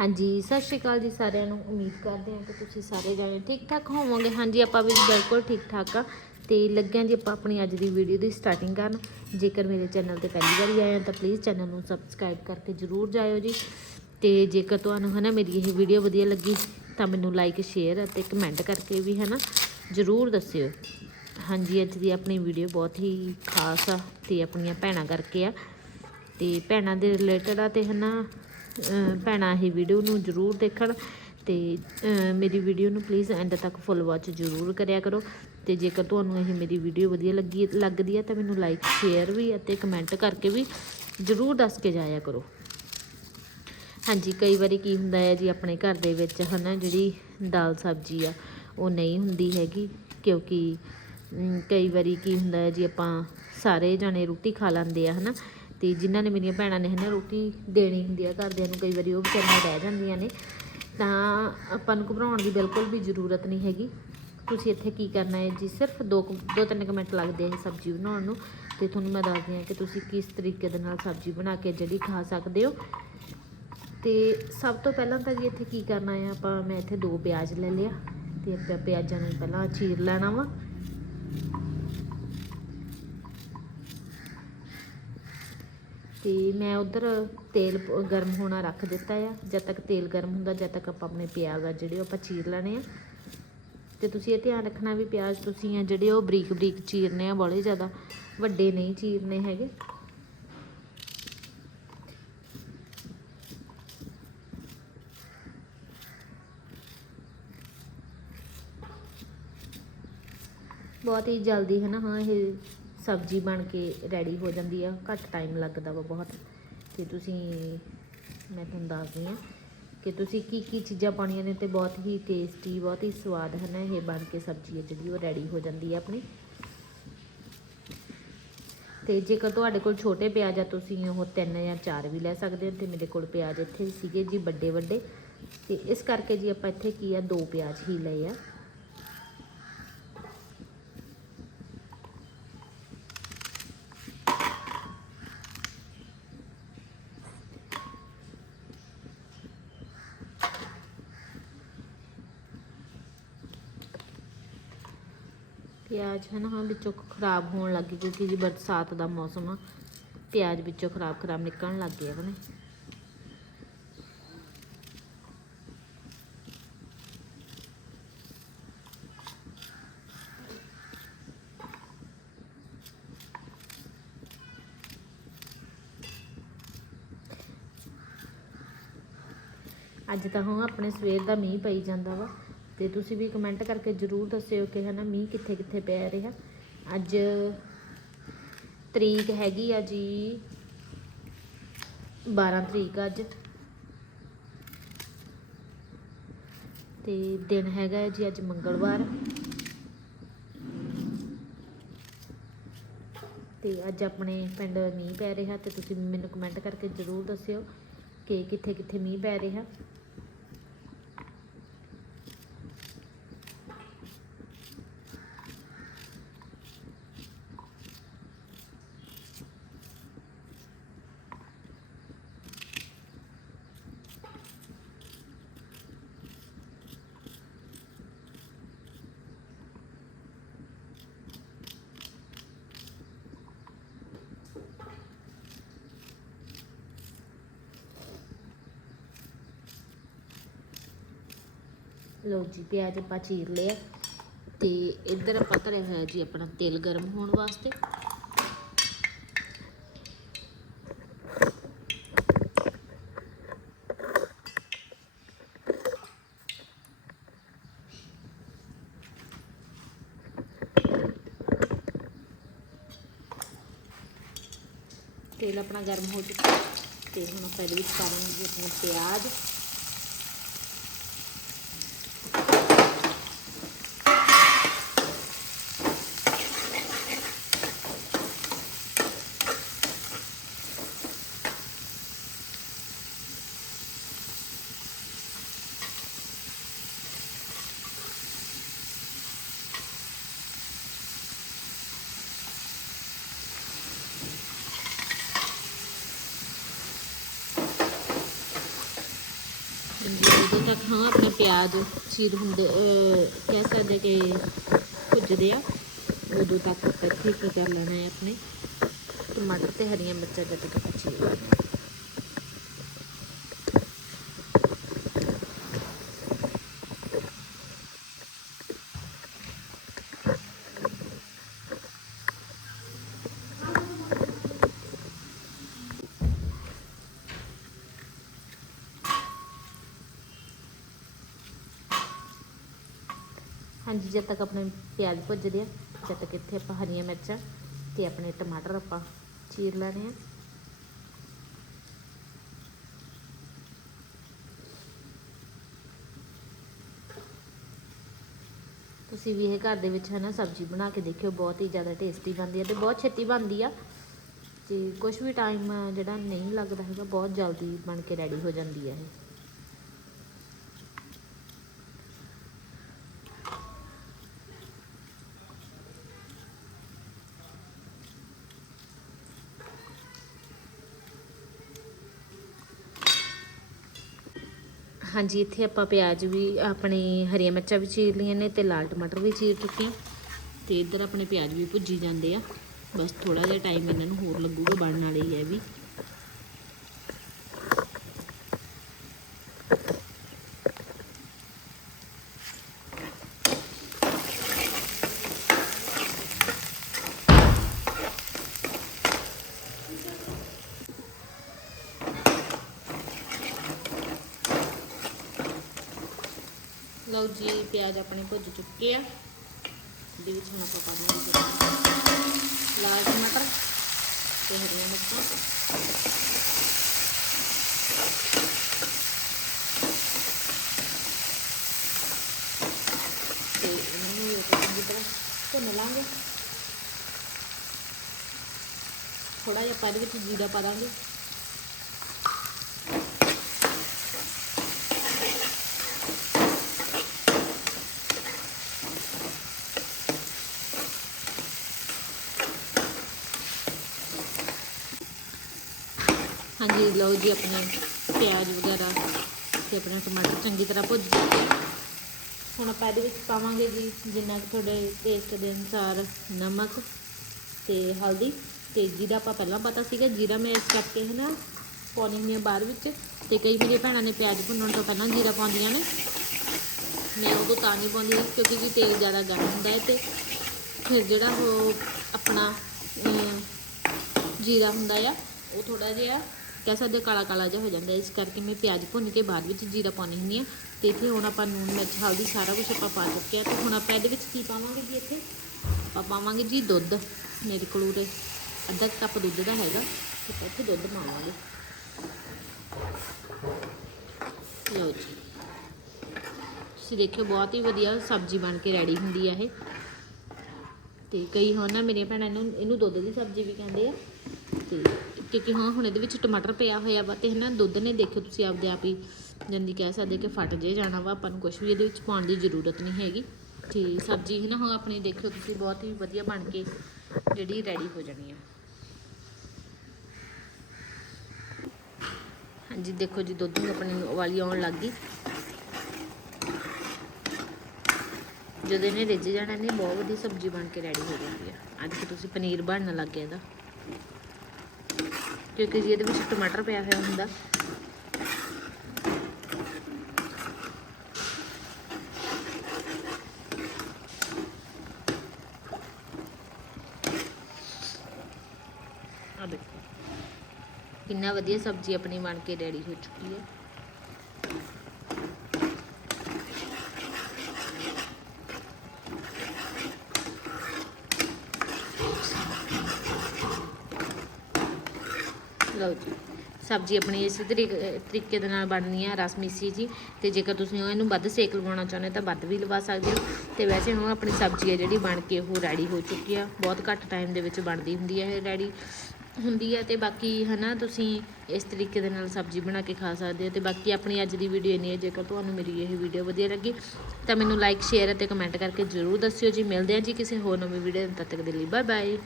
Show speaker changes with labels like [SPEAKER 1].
[SPEAKER 1] ਹਾਂਜੀ, ਸਤਿ ਸ਼੍ਰੀ ਅਕਾਲ ਜੀ ਸਾਰਿਆਂ ਨੂੰ। ਉਮੀਦ ਕਰਦੇ ਹਾਂ ਕਿ ਤੁਸੀਂ ਸਾਰੇ ਜਾਣੇ ਠੀਕ ਠਾਕ ਹੋਵੋਗੇ। ਹਾਂਜੀ, ਆਪਾਂ ਵੀ ਬਿਲਕੁਲ ਠੀਕ ਠਾਕ ਆ। ਤੇ ਲੱਗਿਆ ਜੀ ਆਪਾਂ ਆਪਣੀ ਅੱਜ ਦੀ ਵੀਡੀਓ ਦੀ ਸਟਾਰਟਿੰਗ ਕਰਨ। ਜੇਕਰ ਮੇਰੇ ਚੈਨਲ ਤੇ ਪਹਿਲੀ ਵਾਰੀ ਆਏ ਹੋ ਤਾਂ ਪਲੀਜ਼ ਚੈਨਲ ਨੂੰ ਸਬਸਕ੍ਰਾਈਬ ਕਰਕੇ ਜਰੂਰ ਜਾਇਓ ਜੀ। ਤੇ ਜੇਕਰ ਤੁਹਾਨੂੰ ਹਨਾ ਮੇਰੀ ਇਹ ਵੀਡੀਓ ਵਧੀਆ ਲੱਗੀ ਤਾਂ ਮੈਨੂੰ ਲਾਈਕ ਸ਼ੇਅਰ ਅਤੇ ਕਮੈਂਟ ਕਰਕੇ ਵੀ ਹਨਾ ਜਰੂਰ ਦੱਸਿਓ। ਹਾਂਜੀ, ਅੱਜ ਦੀ ਆਪਣੀ ਵੀਡੀਓ ਬਹੁਤ ਹੀ ਖਾਸ ਆ ਤੇ ਆਪਣੀਆਂ ਭੈਣਾਂ ਕਰਕੇ ਆ। ਤੇ ਭੈਣਾਂ ਦੇ ਰਿਲੇਟਡ ਆ ਤੇ ਹਨਾ ਅਹ ਭੈਣਾਂ ਇਹ ਵੀਡੀਓ ਨੂੰ ਜਰੂਰ ਦੇਖਣ ਤੇ ਮੇਰੀ ਵੀਡੀਓ ਨੂੰ ਪਲੀਜ਼ ਐਂਡ ਤੱਕ ਫੁੱਲ ਵਾਚ ਜਰੂਰ ਕਰਿਆ ਕਰੋ। ਤੇ ਜੇਕਰ ਤੁਹਾਨੂੰ ਇਹ ਮੇਰੀ ਵੀਡੀਓ ਵਧੀਆ ਲੱਗੀ, ਲੱਗਦੀ ਹੈ ਤਾਂ ਮੈਨੂੰ ਲਾਈਕ ਸ਼ੇਅਰ ਵੀ ਅਤੇ ਕਮੈਂਟ ਕਰਕੇ ਵੀ ਜਰੂਰ ਦੱਸ ਕੇ ਜਾਇਆ ਕਰੋ। ਹਾਂਜੀ, ਕਈ ਵਾਰੀ ਕੀ ਹੁੰਦਾ ਹੈ ਜੀ, ਆਪਣੇ ਘਰ ਦੇ ਵਿੱਚ ਹਨਾ, ਜਿਹੜੀ ਦਾਲ ਸਬਜ਼ੀ ਆ, ਉਹ ਨਹੀਂ ਹੁੰਦੀ ਹੈਗੀ। ਕਿਉਂਕਿ ਕਈ ਵਾਰੀ ਕੀ ਹੁੰਦਾ ਹੈ ਜੀ, ਆਪਾਂ ਸਾਰੇ ਜਾਣੇ ਰੋਟੀ ਖਾ ਲੈਂਦੇ ਆ, ਹਨਾ। ਤੇ ਜਿਨ੍ਹਾਂ ਨੇ ਮੇਰੀਆਂ ਭੈਣਾਂ ਨੇ ਹਨਾ ਰੋਟੀ ਦੇਣੀ ਹੁੰਦੀ ਆ ਘਰਦਿਆਂ ਨੂੰ, ਕਈ ਵਾਰੀ ਉਹ ਵਿਚਾਰੀਆਂ ਰਹਿ ਜਾਂਦੀਆਂ ਨੇ। ਤਾਂ ਆਪਾਂ ਨੂੰ ਘਬਰਾਉਣ ਦੀ ਬਿਲਕੁਲ ਵੀ ਜ਼ਰੂਰਤ ਨਹੀਂ ਹੈਗੀ। ਤੁਸੀਂ ਇੱਥੇ ਕੀ ਕਰਨਾ ਹੈ ਜੀ? ਸਿਰਫ ਦੋ ਕੁ- ਦੋ ਤਿੰਨ ਕੁ ਮਿੰਟ ਲੱਗਦੇ ਆ ਇਹ ਸਬਜ਼ੀ ਬਣਾਉਣ ਨੂੰ। ਤੇ ਤੁਹਾਨੂੰ ਮੈਂ ਦੱਸਦੀ ਹਾਂ ਕਿ ਤੁਸੀਂ ਕਿਸ ਤਰੀਕੇ ਦੇ ਨਾਲ ਸਬਜ਼ੀ ਬਣਾ ਕੇ ਜਿਹੜੀ ਖਾ ਸਕਦੇ ਹੋ। ਤੇ ਸਭ ਤੋਂ ਪਹਿਲਾਂ ਤਾਂ ਜੀ ਇੱਥੇ ਕੀ ਕਰਨਾ ਹੈ? ਆਪਾਂ, ਮੈਂ ਇੱਥੇ ਦੋ ਪਿਆਜ਼ ਲੈ ਲਿਆ ਤੇ ਆਪਾਂ ਪਿਆਜ਼ਾਂ ਨੂੰ ਪਹਿਲਾਂ ਚੀਰ ਲੈਣਾ ਵਾ। ਤੇ ਮੈਂ ਉਧਰ ਤੇਲ ਗਰਮ ਹੋਣਾ ਰੱਖ ਦਿੱਤਾ ਆ। ਜਦ ਤੱਕ ਤੇਲ ਗਰਮ ਹੁੰਦਾ, ਜਦ ਤੱਕ ਆਪਾਂ ਆਪਣੇ ਪਿਆਜ਼ ਆ ਜਿਹੜੇ ਉਹ ਆਪਾਂ ਚੀਰ ਲੈਣੇ ਆ। ਤੇ ਤੁਸੀਂ ਇਹ ਧਿਆਨ ਰੱਖਣਾ ਵੀ ਪਿਆਜ਼ ਤੁਸੀਂ ਆ ਜਿਹੜੇ ਉਹ ਬਰੀਕ ਬਰੀਕ ਚੀਰਨੇ ਆ, ਬੜੇ ਜ਼ਿਆਦਾ ਵੱਡੇ ਨਹੀਂ ਚੀਰਨੇ ਹੈਗੇ। ਬਹੁਤ ਹੀ ਜਲਦੀ ਹੈ ਨਾ ਹਾਂ, ਇਹ ਸਬਜ਼ੀ ਬਣ ਕੇ ਰੈਡੀ ਹੋ ਜਾਂਦੀ ਆ। ਘੱਟ ਟਾਈਮ ਲੱਗਦਾ ਵਾ ਬਹੁਤ। ਤੇ ਤੁਸੀਂ, ਮੈਂ ਤੁਹਾਨੂੰ ਦੱਸਦੀ ਆ ਕਿ ਤੁਸੀਂ ਕੀ ਕੀ ਚੀਜ਼ਾਂ ਪਾਉਣੀਆਂ ਨੇ ਤੇ ਬਹੁਤ ਹੀ ਟੇਸਟੀ ਬਹੁਤ ਹੀ ਸਵਾਦ ਹੈ ਨਾ ਇਹ ਬਣ ਕੇ ਸਬਜ਼ੀ ਹੈ ਜਿਹੜੀ, ਉਹ ਰੈਡੀ ਹੋ ਜਾਂਦੀ ਹੈ ਆਪਣੀ। ਤੇ ਜੇਕਰ ਤੁਹਾਡੇ ਕੋਲ ਛੋਟੇ ਪਿਆਜ਼ ਆ, ਤੁਸੀਂ ਉਹ ਤਿੰਨ ਜਾਂ ਚਾਰ ਵੀ ਲੈ ਸਕਦੇ ਹੋ ਤੇ ਮੇਰੇ ਕੋਲ ਪਿਆਜ਼ ਇੱਥੇ ਸੀਗੇ ਜੀ ਵੱਡੇ ਵੱਡੇ ਤੇ ਇਸ ਕਰਕੇ ਜੀ ਆਪਾਂ ਇੱਥੇ ਕੀ ਆ, ਦੋ ਪਿਆਜ਼ ਹੀ ਲਏ ਆ। ਪਿਆਜ਼ ਹੈ ਨਾ ਵਿੱਚੋਂ ਖਰਾਬ ਹੋਣ ਲੱਗ ਗਏ ਕਿਉਂਕਿ ਜੀ ਬਰਸਾਤ ਦਾ ਮੌਸਮ ਆ। ਪਿਆਜ਼ ਵਿੱਚੋਂ ਖਰਾਬ ਖਰਾਬ ਨਿਕਲਣ ਲੱਗ ਗਏ ਆਪਣੇ ਅੱਜ ਤਾਂ ਹੁਣ ਆਪਣੇ ਸਵੇਰ ਦਾ ਮੀਂਹ ਪਈ ਜਾਂਦਾ ਵਾ। ਤੇ ਤੁਸੀਂ ਵੀ ਕਮੈਂਟ ਕਰਕੇ ਜਰੂਰ ਦੱਸਿਓ ਕਿ ਹਨਾ ਮੀਂਹ ਕਿੱਥੇ ਕਿੱਥੇ ਪੈ ਰਿਹਾ। ਅੱਜ ਤਰੀਕ ਹੈਗੀ ਆ ਜੀ 12 ਤਰੀਕ ਅੱਜ। ਤੇ ਦਿਨ ਹੈਗਾ ਜੀ ਅੱਜ ਮੰਗਲਵਾਰ। ਤੇ ਅੱਜ ਆਪਣੇ ਪਿੰਡ ਮੀਂਹ ਪੈ ਰਿਹਾ ਤੇ ਤੁਸੀਂ ਮੈਨੂੰ ਕਮੈਂਟ ਕਰਕੇ ਜਰੂਰ ਦੱਸਿਓ ਕਿ ਕਿੱਥੇ ਕਿੱਥੇ ਮੀਂਹ ਪੈ ਰਿਹਾ। ਲਓ ਜੀ, ਪਿਆਜ਼ ਆਪਾਂ ਚੀਰ ਲਿਆ ਤੇ ਇੱਧਰ ਆਪਾਂ ਧਰਿਆ ਹੋਇਆ ਜੀ ਆਪਣਾ ਤੇਲ ਗਰਮ ਹੋਣ ਵਾਸਤੇ। ਤੇਲ ਆਪਣਾ ਗਰਮ ਹੋ ਚੁੱਕਾ। ਤੇ ਹੁਣ ਆਪਾਂ ਇਹਦੇ ਵਿੱਚ ਪਾਵਾਂਗੇ ਜੀ ਆਪਣੇ ਪਿਆਜ਼। ਜਦੋਂ ਤੱਕ ਹਾਂ, ਆਪਣੇ ਪਿਆਜ਼, ਚੀਰ ਹੁੰਦੇ ਕਹਿ ਸਕਦੇ ਕਿ ਭੁੱਜਦੇ ਆ। ਉਦੋਂ ਤੱਕ ਆਪਾਂ ਇੱਥੇ ਕੀ ਕਰ ਲੈਣਾ ਹੈ ਆਪਣੇ। ਟਮਾਟਰ ਤੇ ਹਰੀਆਂ ਮਿਰਚਾਂ ਜਦ ਤੱਕ ਚੀਰ ਲੈਣਾ ਹਾਂਜੀ, ਜਦ ਤੱਕ ਆਪਣੇ ਪਿਆਜ਼ ਭੁੱਜਦੇ ਆ, ਜਦ ਤੱਕ ਇੱਥੇ ਆਪਾਂ ਹਰੀਆਂ ਮਿਰਚਾਂ ਤੇ ਆਪਣੇ ਟਮਾਟਰ ਆਪਾਂ ਚੀਰ ਲੈਣੇ ਆ। ਤੁਸੀਂ ਵੀ ਇਹ ਘਰ ਦੇ ਵਿੱਚ ਹੈ ਨਾ ਸਬਜ਼ੀ ਬਣਾ ਕੇ ਦੇਖਿਓ, ਬਹੁਤ ਹੀ ਜ਼ਿਆਦਾ ਟੇਸਟੀ ਬਣਦੀ ਹੈ ਤੇ ਬਹੁਤ ਛੇਤੀ ਬਣਦੀ ਆ। ਤੇ ਕੁਝ ਵੀ ਟਾਈਮ ਜਿਹੜਾ ਨਹੀਂ ਲੱਗਦਾ ਹੈਗਾ, ਬਹੁਤ ਜਲਦੀ ਬਣ ਕੇ ਰੈਡੀ ਹੋ ਜਾਂਦੀ ਹੈ ਇਹ। ਹਾਂਜੀ, ਇੱਥੇ ਆਪਾਂ ਪਿਆਜ਼ ਵੀ, ਆਪਣੇ ਹਰੀਆਂ ਮਿਰਚਾਂ ਵੀ ਚੀਰ ਲਈਆਂ ਨੇ ਤੇ ਲਾਲ ਟਮਾਟਰ ਵੀ ਚੀਰ ਚੁੱਕੇ। ਹਾਂ ਤੇ ਇੱਧਰ ਆਪਣੇ ਪਿਆਜ਼ ਵੀ ਭੁੱਜੀ ਜਾਂਦੇ ਆ। ਬਸ ਥੋੜਾ ਜਿਹਾ ਟਾਈਮ ਇਹਨਾਂ ਨੂੰ ਹੋਰ ਲੱਗੂਗਾ ਬਣਨ ਵਾਲੇ ਹੀ ਆ ਇਹ ਵੀ। ਲਓ ਜੀ, ਪਿਆਜ਼ ਆਪਣੇ ਭੁੱਜ ਚੁੱਕੇ ਆ। ਇਹਦੇ ਵਿੱਚ ਹੁਣ ਆਪਾਂ ਪਾ ਦਿਆਂਗੇ ਲਾਲ ਟਮਾਟਰ ਤੇ ਹਰੀਆਂ ਮਿਰਚਾਂ। ਤੇ ਇਹਨਾਂ ਨੂੰ ਇੱਕ ਚੰਗੀ ਤਰ੍ਹਾਂ ਭੁੰਨ ਲਾਂਗੇ। ਥੋੜਾ ਜਿਹਾ ਪਾ ਦੇ ਵਿੱਚ ਜੀਰਾ ਪਾ ਦਾਂਗੇ। ਹਾਂਜੀ, ਲਓ ਜੀ ਆਪਣੇ ਪਿਆਜ਼ ਵਗੈਰਾ ਤੇ ਆਪਣਾ ਟਮਾਟਰ ਚੰਗੀ ਤਰ੍ਹਾਂ ਭੁੱਜ ਚੁੱਕੇ ਹੁਣ ਆਪਾਂ ਇਹਦੇ ਵਿੱਚ ਪਾਵਾਂਗੇ ਜੀ ਜਿੰਨਾ ਕਿ ਤੁਹਾਡੇ ਟੇਸਟ ਦੇ ਅਨੁਸਾਰ ਨਮਕ ਤੇ ਹਲਦੀ ਤੇ ਜੀਰਾ ਆਪਾਂ ਪਹਿਲਾਂ ਪਤਾ ਸੀਗਾ। ਜੀਰਾ ਮੈਂ ਇਸ ਕਰਕੇ ਹੈ ਨਾ ਪਾਉਣੀ ਹੁੰਦੀ ਆ ਬਾਅਦ ਵਿੱਚ ਤੇ ਕਈ ਮੇਰੀਆਂ ਭੈਣਾਂ ਨੇ ਪਿਆਜ਼ ਭੁੰਨਣ ਤੋਂ ਪਹਿਲਾਂ ਜੀਰਾ ਪਾਉਂਦੀਆਂ ਨੇ। ਮੈਂ ਉਦੋਂ ਤਾਂ ਨਹੀਂ ਪਾਉਂਦੀ ਕਿਉਂਕਿ ਜੀ ਤੇਲ ਜ਼ਿਆਦਾ ਗਰਮ ਹੁੰਦਾ ਹੈ ਤੇ ਫਿਰ ਜਿਹੜਾ ਉਹ ਆਪਣਾ ਜੀਰਾ ਹੁੰਦਾ ਆ, ਉਹ ਥੋੜਾ ਜਿਹਾ ਕਹਿ ਸਕਦੇ ਕਾਲਾ ਕਾਲਾ ਜਿਹਾ ਹੋ ਜਾਂਦਾ ਇਸ ਕਰਕੇ ਮੈਂ ਪਿਆਜ਼ ਭੁੰਨ ਕੇ ਬਾਅਦ ਵਿੱਚ ਜੀਰਾ ਪਾਉਂਦੀ ਹੁੰਦੀ ਆ ਤੇ ਇੱਥੇ ਹੁਣ ਆਪਾਂ ਨੂਨ ਮਿਰਚ, ਹਲਦੀ, ਸਾਰਾ ਕੁਝ ਆਪਾਂ ਪਾ ਚੁੱਕੇ ਆ ਤੇ ਹੁਣ ਆਪਾਂ ਇਹਦੇ ਵਿੱਚ ਕੀ ਪਾਵਾਂਗੇ ਜੀ ਇੱਥੇ? ਆਪਾਂ ਪਾਵਾਂਗੇ ਜੀ ਦੁੱਧ। ਮੇਰੇ ਕੋਲ ਉਰੇ ਅੱਧਾ ਕੱਪ ਦੁੱਧ ਦਾ ਹੈਗਾ। ਤੇ ਆਪਾਂ ਇੱਥੇ ਦੁੱਧ ਪਾਵਾਂਗੇ। ਲਓ ਜੀ। ਤੁਸੀਂ ਦੇਖਿਓ, ਬਹੁਤ ਹੀ ਵਧੀਆ ਸਬਜ਼ੀ ਬਣ ਕੇ ਰੈਡੀ ਹੁੰਦੀ ਆ ਇਹ। ਤੇ ਕਈ ਹੁਣ ਨਾ ਮੇਰੀਆਂ ਭੈਣਾਂ ਨੂੰ ਇਹਨੂੰ ਦੁੱਧ ਦੀ ਸਬਜ਼ੀ ਵੀ ਕਹਿੰਦੇ ਆ। ਤੇ ਕਿਉਂਕਿ ਹਾਂ, ਹੁਣ ਇਹਦੇ ਵਿੱਚ ਟਮਾਟਰ ਪਿਆ ਹੋਇਆ ਵਾ ਤੇ ਹਨਾ, ਦੁੱਧ ਨੇ ਦੇਖਿਓ ਤੁਸੀਂ ਆਪਦੇ ਆਪ ਹੀ ਜੰਦੀ ਕਹਿ ਸਕਦੇ ਕਿ ਫਟ ਜੇ ਜਾਣਾ ਵਾ, ਆਪਾਂ ਨੂੰ ਕੁਝ ਵੀ ਇਹਦੇ ਵਿੱਚ ਪਾਉਣ ਦੀ ਜ਼ਰੂਰਤ ਨਹੀਂ ਹੈਗੀ। ਤੇ ਸਬਜ਼ੀ ਹੈ ਨਾ ਹੁਣ ਆਪਣੀ ਦੇਖਿਓ ਤੁਸੀਂ ਬਹੁਤ ਹੀ ਵਧੀਆ ਬਣ ਕੇ ਜਿਹੜੀ ਰੈਡੀ ਹੋ ਜਾਣੀ ਆ। ਹਾਂਜੀ, ਦੇਖੋ ਜੀ, ਦੁੱਧ ਨੂੰ ਆਪਣੀ ਵਾਲੀ ਆਉਣ ਲੱਗ ਗਈ। ਜਦੋਂ ਇਹਨੇ ਰਿੱਝ ਜਾਣਾ ਨੇ ਬਹੁਤ ਵਧੀਆ ਸਬਜ਼ੀ ਬਣ ਕੇ ਰੈਡੀ ਹੋ ਜਾਂਦੀ ਆ। ਅੱਜ ਕਿ ਤੁਸੀਂ ਪਨੀਰ ਬਣਨ ਲੱਗ ਗਿਆ ਇਹਦਾ। ਕਿਉਂਕਿ ਜੀ ਇਹਦੇ ਵਿੱਚ ਟਮਾਟਰ ਪਿਆ ਹੋਇਆ ਹੁੰਦਾ। ਆ ਦੇਖੋ। ਕਿੰਨਾ ਵਧੀਆ ਸਬਜ਼ੀ ਆਪਣੀ ਬਣ ਕੇ ਰੈਡੀ ਹੋ ਚੁੱਕੀ ਹੈ। ਲਓ ਜੀ। ਸਬਜ਼ੀ ਆਪਣੀ ਇਸੇ ਤਰੀਕੇ ਤਰੀਕੇ ਦੇ ਨਾਲ ਬਣਨੀ ਆ, ਰਸ ਮਿੱਸੀ ਜੀ। ਤੇ ਜੇਕਰ ਤੁਸੀਂ ਇਹਨੂੰ ਵੱਧ ਸੇਕ ਲਵਾਉਣਾ ਚਾਹੁੰਦੇ ਤਾਂ ਵੱਧ ਵੀ ਲਵਾ ਸਕਦੇ ਹੋ। ਤੇ ਵੈਸੇ ਹੁਣ ਆਪਣੀ ਸਬਜ਼ੀ ਹੈ ਜਿਹੜੀ ਬਣ ਕੇ ਉਹ ਰੈਡੀ ਹੋ ਚੁੱਕੀ ਆ। ਬਹੁਤ ਘੱਟ ਟਾਈਮ ਦੇ ਵਿੱਚ ਬਣਦੀ ਹੁੰਦੀ ਹੈ ਇਹ ਰੈਡੀ ਹੁੰਦੀ ਹੈ ਤੇ ਬਾਕੀ ਹਨਾ, ਤੁਸੀਂ ਇਸ ਤਰੀਕੇ ਦੇ ਨਾਲ ਸਬਜ਼ੀ ਬਣਾ ਕੇ ਖਾ ਸਕਦੇ ਹੋ। ਤੇ ਬਾਕੀ ਆਪਣੀ ਅੱਜ ਦੀ ਵੀਡੀਓ ਇੰਨੀ ਹੈ। ਜੇਕਰ ਤੁਹਾਨੂੰ ਮੇਰੀ ਇਹ ਵੀਡੀਓ ਵਧੀਆ ਲੱਗੀ, ਤਾਂ ਮੈਨੂੰ ਲਾਈਕ ਸ਼ੇਅਰ ਅਤੇ ਕਮੈਂਟ ਕਰਕੇ ਜ਼ਰੂਰ ਦੱਸਿਓ ਜੀ। ਮਿਲਦੇ ਹਾਂ ਜੀ ਕਿਸੇ ਹੋਰ ਨਵੀਂ ਵੀਡੀਓ ਤਦ ਤੱਕ ਦੇ ਲਈ। Bye bye